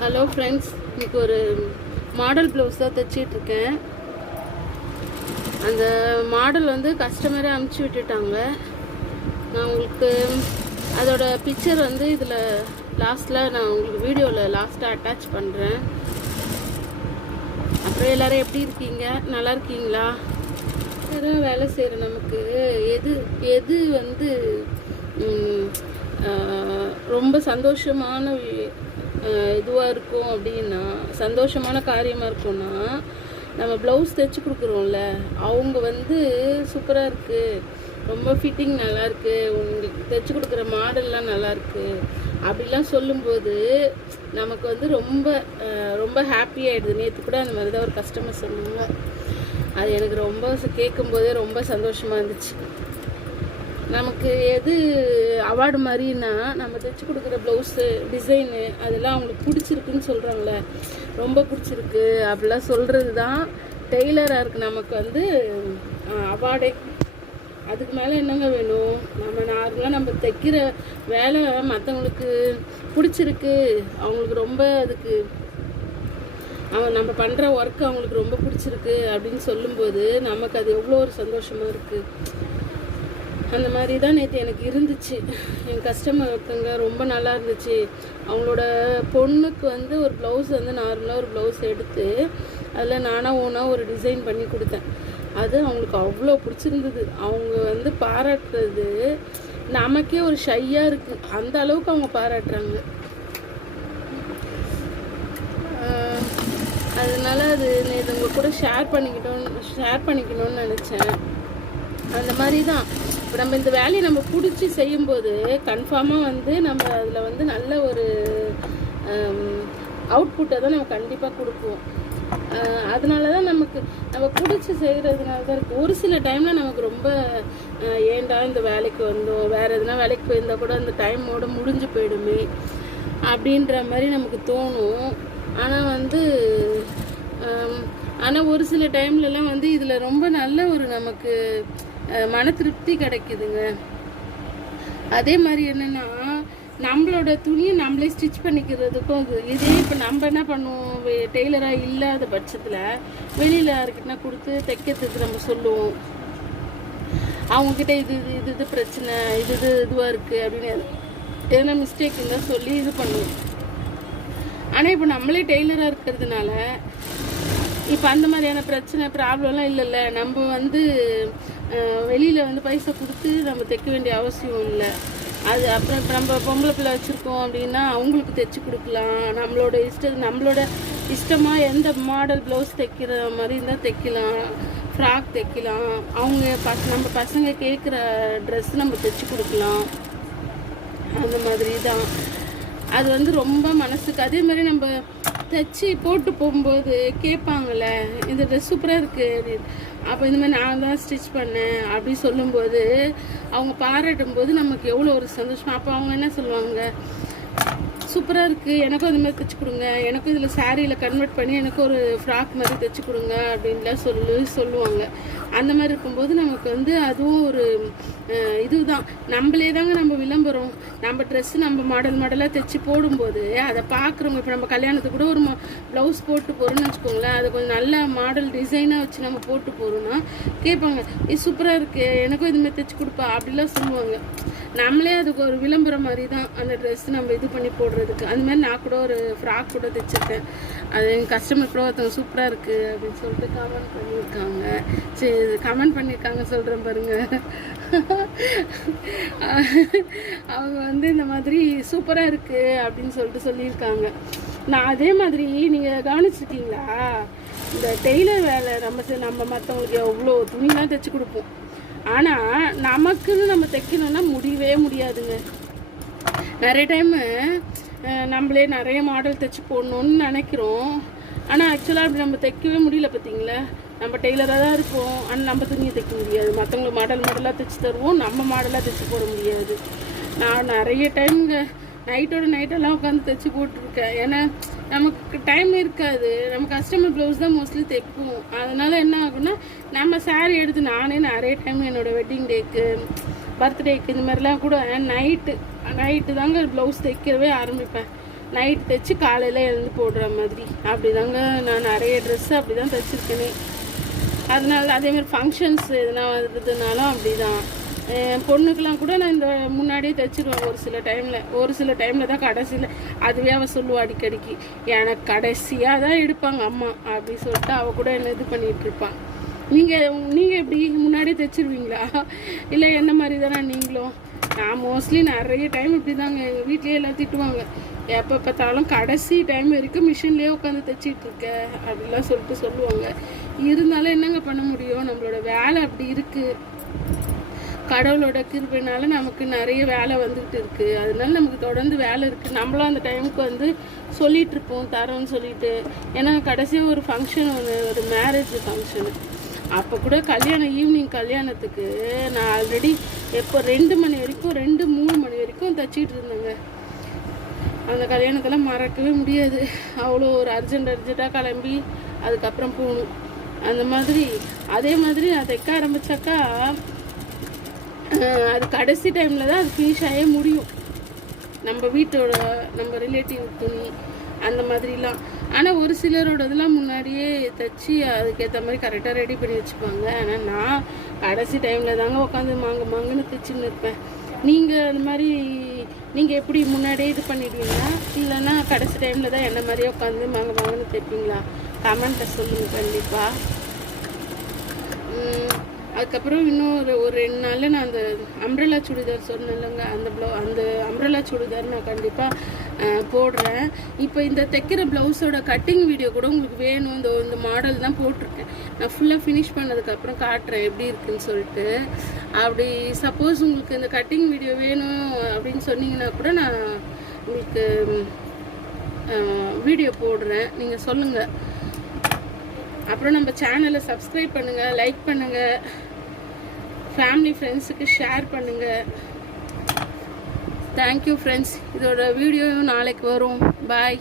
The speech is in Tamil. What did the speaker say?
ஹலோ ஃப்ரெண்ட்ஸ், இன்றைக்கி ஒரு மாடல் ப்ளவுஸ் தான் தைச்சிட்ருக்கேன். அந்த மாடல் வந்து கஸ்டமரே அனுப்பிச்சி விட்டுட்டாங்க. நான் உங்களுக்கு அதோட பிக்சர் வந்து இதில் லாஸ்ட்டில் நான் உங்களுக்கு வீடியோவில் லாஸ்ட்டாக அட்டாச் பண்ணுறேன். அப்புறம் எல்லோரும் எப்படி இருக்கீங்க? நல்லா இருக்கீங்களா? வேலை செய்கிற நமக்கு எது வந்து ரொம்ப சந்தோஷமான இதுவாக இருக்கும் அப்படின்னா, சந்தோஷமான காரியமாக இருக்கும்னா, நம்ம ப்ளவுஸ் தைச்சி கொடுக்குறோம்ல, அவங்க வந்து சூப்பராக இருக்குது, ரொம்ப ஃபிட்டிங் நல்லாயிருக்கு, உங்களுக்கு தைச்சி கொடுக்குற மாடல்லாம் நல்லாயிருக்கு அப்படிலாம் சொல்லும்போது நமக்கு வந்து ரொம்ப ரொம்ப ஹாப்பி ஆகிடுது. நேற்று கூட அந்த மாதிரி தான் ஒரு கஸ்டமர் சொன்னாங்க. அது எனக்கு ரொம்ப கேட்கும்போதே ரொம்ப சந்தோஷமாக இருந்துச்சு. நமக்கு எது அவார்டு மாதிரின்னா, நம்ம தைச்சி கொடுக்குற ப்ளவுஸு டிசைனு அதெல்லாம் அவங்களுக்கு பிடிச்சிருக்குன்னு சொல்கிறாங்களே, ரொம்ப பிடிச்சிருக்கு அப்படிலாம் சொல்கிறது தான் டெய்லராக இருக்குது நமக்கு வந்து அவார்டே. அதுக்கு மேலே என்னங்க வேணும்? நம்ம நார்மலாக நம்ம தைக்கிற வேலை மற்றவங்களுக்கு பிடிச்சிருக்கு, அவங்களுக்கு ரொம்ப அதுக்கு நம்ம பண்ணுற ஒர்க்கு அவங்களுக்கு ரொம்ப பிடிச்சிருக்கு அப்படின்னு சொல்லும்போது நமக்கு அது எவ்வளோ ஒரு சந்தோஷமாக இருக்குது. அந்த மாதிரி தான் நேற்று எனக்கு இருந்துச்சு. என் கஸ்டமர் ஒருத்தங்க ரொம்ப நல்லா இருந்துச்சு. அவங்களோட பொண்ணுக்கு வந்து ஒரு ப்ளவுஸ் வந்து நார்மலாக ஒரு ப்ளவுஸ் எடுத்து அதில் நானாக ஓனாக ஒரு டிசைன் பண்ணி கொடுத்தேன். அது அவங்களுக்கு அவ்வளோ பிடிச்சிருந்தது. அவங்க வந்து பாராட்டுறது நமக்கே ஒரு ஷையாக இருக்குது, அந்த அளவுக்கு அவங்க பாராட்டுறாங்க. அதனால அது நேற்று உங்கள் கூட ஷேர் பண்ணிக்கணும்னு நினச்சேன். அந்த மாதிரி தான் இப்போ நம்ம இந்த வேலையை நம்ம பிடிச்சி செய்யும்போது கன்ஃபார்மாக வந்து நம்ம அதில் வந்து நல்ல ஒரு அவுட்புட்டை தான் நம்ம கண்டிப்பாக கொடுப்போம். அதனால தான் நம்ம பிடிச்சி செய்கிறதுனால தான் இருக்குது. ஒரு சில டைமில் நமக்கு ரொம்ப ஏண்டா இந்த வேலைக்கு வந்தோம், வேறு எதுனா வேலைக்கு போயிருந்தால் கூட அந்த டைமோடு முடிஞ்சு போயிடுமே அப்படின்ற மாதிரி நமக்கு தோணும். ஆனால் ஒரு சில டைம்லலாம் வந்து இதில் ரொம்ப நல்ல ஒரு நமக்கு மன திருப்தி கிடைக்குதுங்க. அதே மாதிரி என்னென்னா, நம்மளோட துணியை நம்மளே ஸ்டிச் பண்ணிக்கிறதுக்கும் இதே இப்போ நம்ம என்ன பண்ணுவோம், டெய்லராக இல்லாத பட்சத்தில் வெளியில் யாருக்கிட்டனா கொடுத்து தைக்கிறதுக்கு நம்ம சொல்லுவோம். அவங்கக்கிட்ட இது பிரச்சனை, இதுவாக இருக்குது அப்படின்னு எதனா மிஸ்டேக் இருந்தால் சொல்லி இது பண்ணுவோம். ஆனால் இப்போ நம்மளே டெய்லராக இருக்கிறதுனால இப்போ அந்த மாதிரியான பிரச்சனை ப்ராப்ளம்லாம் இல்லைல்ல. நம்ம வந்து வெளியில் வந்து பைசா கொடுத்து நம்ம தைக்க வேண்டிய அவசியம் இல்லை. அது அப்புறம் இப்போ நம்ம பொம்பளை பிள்ளை வச்சுருக்கோம் அப்படின்னா அவங்களுக்கு தைச்சி கொடுக்கலாம். நம்மளோட இஷ்டமாக எந்த மாடல் ப்ளவுஸ் தைக்கிற மாதிரி இருந்தால் தைக்கலாம், ஃப்ராக் தைக்கலாம், நம்ம பசங்க கேட்குற ட்ரெஸ் நம்ம தைச்சி கொடுக்கலாம். அந்த மாதிரி தான் அது வந்து ரொம்ப மனசுக்கு. அதே மாதிரி நம்ம தைச்சி போட்டு போகும்போது கேட்பாங்கள்ல, இந்த ட்ரெஸ் சூப்பராக இருக்குது, அப்போ இந்த மாதிரி நான் தான் ஸ்டிச் பண்ணேன் அப்படி சொல்லும்போது அவங்க பாராட்டும் போது நமக்கு எவ்வளோ ஒரு சந்தோஷம். அப்போ அவங்க என்ன சொல்லுவாங்க, சூப்பராக இருக்குது, எனக்கும் இந்த மாதிரி தைச்சி கொடுங்க, எனக்கும் இதில் சாரியில் கன்வெர்ட் பண்ணி எனக்கு ஒரு ஃப்ராக் மாதிரி தைச்சி கொடுங்க அப்படின்லாம் சொல்லுவாங்க. அந்த மாதிரி இருக்கும்போது நமக்கு வந்து அதுவும் ஒரு இதுதான். நம்மளே தாங்க நம்ம விளம்பரம். நம்ம ட்ரெஸ்ஸு நம்ம மாடலாக தைச்சி போடும்போது அதை பார்க்குறவங்க, இப்போ நம்ம கல்யாணத்துக்கு கூட ஒரு ப்ளவுஸ் போட்டு போகிறோன்னு வச்சுக்கோங்களேன், அதை கொஞ்சம் நல்ல மாடல் டிசைனாக வச்சு நம்ம போட்டு போகிறோன்னா கேட்பாங்க, இது சூப்பராக இருக்குது, எனக்கும் இதுமாதிரி தைச்சி கொடுப்பா அப்படிலாம் சொல்லுவாங்க. நம்மளே அதுக்கு ஒரு விளம்பரம் மாதிரி தான் அந்த ட்ரெஸ் நம்ம இது பண்ணி போடுறதுக்கு. அந்த மாதிரி நான் கூட ஒரு ஃப்ராக் கூட தைச்சிருக்கேன். அது எங்கள் கஸ்டமர் கூட ஒருத்தவங்க சூப்பராக இருக்குது அப்படின்னு சொல்லிட்டு கமெண்ட் பண்ணியிருக்காங்க. சரி, கமெண்ட் பண்ணியிருக்காங்க சொல்கிறேன் பாருங்கள். அவங்க வந்து இந்த மாதிரி சூப்பராக இருக்குது அப்படின்னு சொல்லிட்டு சொல்லியிருக்காங்க. நான் அதே மாதிரி நீங்கள் கவனிச்சிருக்கீங்களா, இந்த டெய்லர் வேலை நம்ம மற்றவங்களுக்கு எவ்வளோ துணிலாம் தைச்சி கொடுப்போம். ஆனால் நமக்குன்னு நம்ம தைக்கணுன்னா முடியவே முடியாதுங்க. நிறைய டைமு நம்மளே நிறைய மாடல் தைச்சி போடணுன்னு நினைக்கிறோம். ஆனால் ஆக்சுவலாக அப்படி நம்ம தைக்கவே முடியல. பார்த்தீங்களா, நம்ம டெய்லராக தான் இருக்கோம், ஆனால் நம்ம துணியை தைக்க முடியாது. மற்றவங்களுக்கு மாடலாக தைச்சி தருவோம், நம்ம மாடலாக தைச்சி போட முடியாது. நான் நிறைய டைமுங்க நைட்டெல்லாம் உட்காந்து தைச்சி போட்டிருக்கேன். ஏன்னா நமக்கு டைம் இருக்காது, நம்ம கஸ்டமர் ப்ளவுஸ் தான் மோஸ்ட்லி தைப்போம். அதனால் என்ன ஆகுன்னா, நம்ம சாரீ எடுத்து நானே நிறைய டைம் என்னோடய வெட்டிங் டேக்கு, பர்த்டேக்கு இந்த மாதிரிலாம் கூட நைட்டு தாங்க ப்ளவுஸ் தைக்கவே ஆரம்பிப்பேன். நைட் தைச்சி காலையில் எழுந்து போடுற மாதிரி அப்படிதாங்க. நான் நிறைய ட்ரெஸ்ஸு அப்படி தான் தைச்சிருக்கேனே. அதனால அதேமாதிரி ஃபங்க்ஷன்ஸ் எதுனா வருதுனாலும் அப்படி தான். பொண்ணுக்கெலாம் கூட நான் இந்த முன்னாடியே தைச்சிருவேன் ஒரு சில டைமில் தான் கடைசியில். அதுவே அவள் சொல்லுவா அடிக்கடிக்கு, எனக்கு கடைசியாக தான் எடுப்பாங்க அம்மா அப்படி சொல்லிட்டு அவள் கூட என்ன இது பண்ணிகிட்ருப்பான். நீங்கள் எப்படி முன்னாடியே தைச்சிருவீங்களா, இல்லை என்ன மாதிரி தானே நீங்களும்? நான் மோஸ்ட்லி நிறைய டைம் இப்படி தாங்க. எங்கள் வீட்லேயே எல்லாம் திட்டுவாங்க, எப்போ பார்த்தாலும் கடைசி டைம் வரைக்கும் மிஷின்லேயே உட்காந்து தைச்சிட்ருக்க அப்படிலாம் சொல்லிட்டு சொல்லுவாங்க. இருந்தாலும் என்னங்க பண்ண முடியும், நம்மளோட வேலை அப்படி இருக்குது. கடவுளோட கிருபைனால நமக்கு நிறைய வேலை வந்துக்கிட்டு இருக்குது. அதனால நமக்கு தொடர்ந்து வேலை இருக்குது. நம்மளும் அந்த டைமுக்கு வந்து சொல்லிகிட்ருப்போம் தரோன்னு சொல்லிட்டு. ஏன்னா கடைசியாக ஒரு ஃபங்க்ஷன் ஒரு மேரேஜ் ஃபங்க்ஷனு, அப்போ கூட ஈவினிங் கல்யாணத்துக்கு நான் ஆல்ரெடி எப்போ 2 மணி வரைக்கும் 2-3 மணி வரைக்கும் தைச்சிட்டு இருந்தேங்க. அந்த கல்யாணத்தெல்லாம் மறக்கவே முடியாது. அவ்வளோ ஒரு அர்ஜெண்ட்டாக கிளம்பி அதுக்கப்புறம் போகணும். அந்த மாதிரி அதே மாதிரி நான் தைக்க ஆரம்பித்தாக்கா அது கடைசி டைமில் தான் அது ஃபினிஷ் ஆகவே முடியும். நம்ம ரிலேட்டிவ் துணி அந்த மாதிரிலாம். ஆனால் ஒரு சிலரோட இதெல்லாம் முன்னாடியே தைச்சி அதுக்கேற்ற மாதிரி கரெக்டாக ரெடி பண்ணி வச்சுப்பாங்க. ஆனால் நான் கடைசி டைமில் தாங்க உட்காந்து மாங்குன்னு தைச்சின்னு இருப்பேன். நீங்கள் அந்த மாதிரி நீங்கள் எப்படி முன்னாடியே இது பண்ணிடுவீங்களா, இல்லைன்னா கடைசி டைமில் தான் என்ன மாதிரியே உட்காந்து மாங்குன்னு தைப்பீங்களா? கமெண்ட்டை சொல்லுங்கள் கண்டிப்பாக. அதுக்கப்புறம் இன்னும் ஒரு 2 நாளில் நான் அந்த அம்ப்ரெல்லா சுடிதார் சொன்னேன்லங்க, அந்த அம்ப்ரெல்லா சுடிதார் நான் கண்டிப்பாக போடுறேன். இப்போ இந்த தைக்கிற ப்ளவுஸோட கட்டிங் வீடியோ கூட உங்களுக்கு வேணும். இந்த மாடல் தான் போட்டிருக்கேன். நான் ஃபுல்லாக ஃபினிஷ் பண்ணதுக்கப்புறம் காட்டுறேன் எப்படி இருக்குன்னு சொல்லிட்டு. அப்படி சப்போஸ் உங்களுக்கு இந்த கட்டிங் வீடியோ வேணும் அப்படின்னு சொன்னீங்கன்னா கூட நான் உங்களுக்கு வீடியோ போடுறேன், நீங்கள் சொல்லுங்கள். அப்புறம் நம்ம சேனலை சப்ஸ்கிரைப் பண்ணுங்கள், லைக் பண்ணுங்கள், ஃபேமிலி ஃப்ரெண்ட்ஸுக்கு ஷேர் பண்ணுங்கள். Thank you friends. இதோட வீடியோவும் நாளைக்கு வரும். பாய்.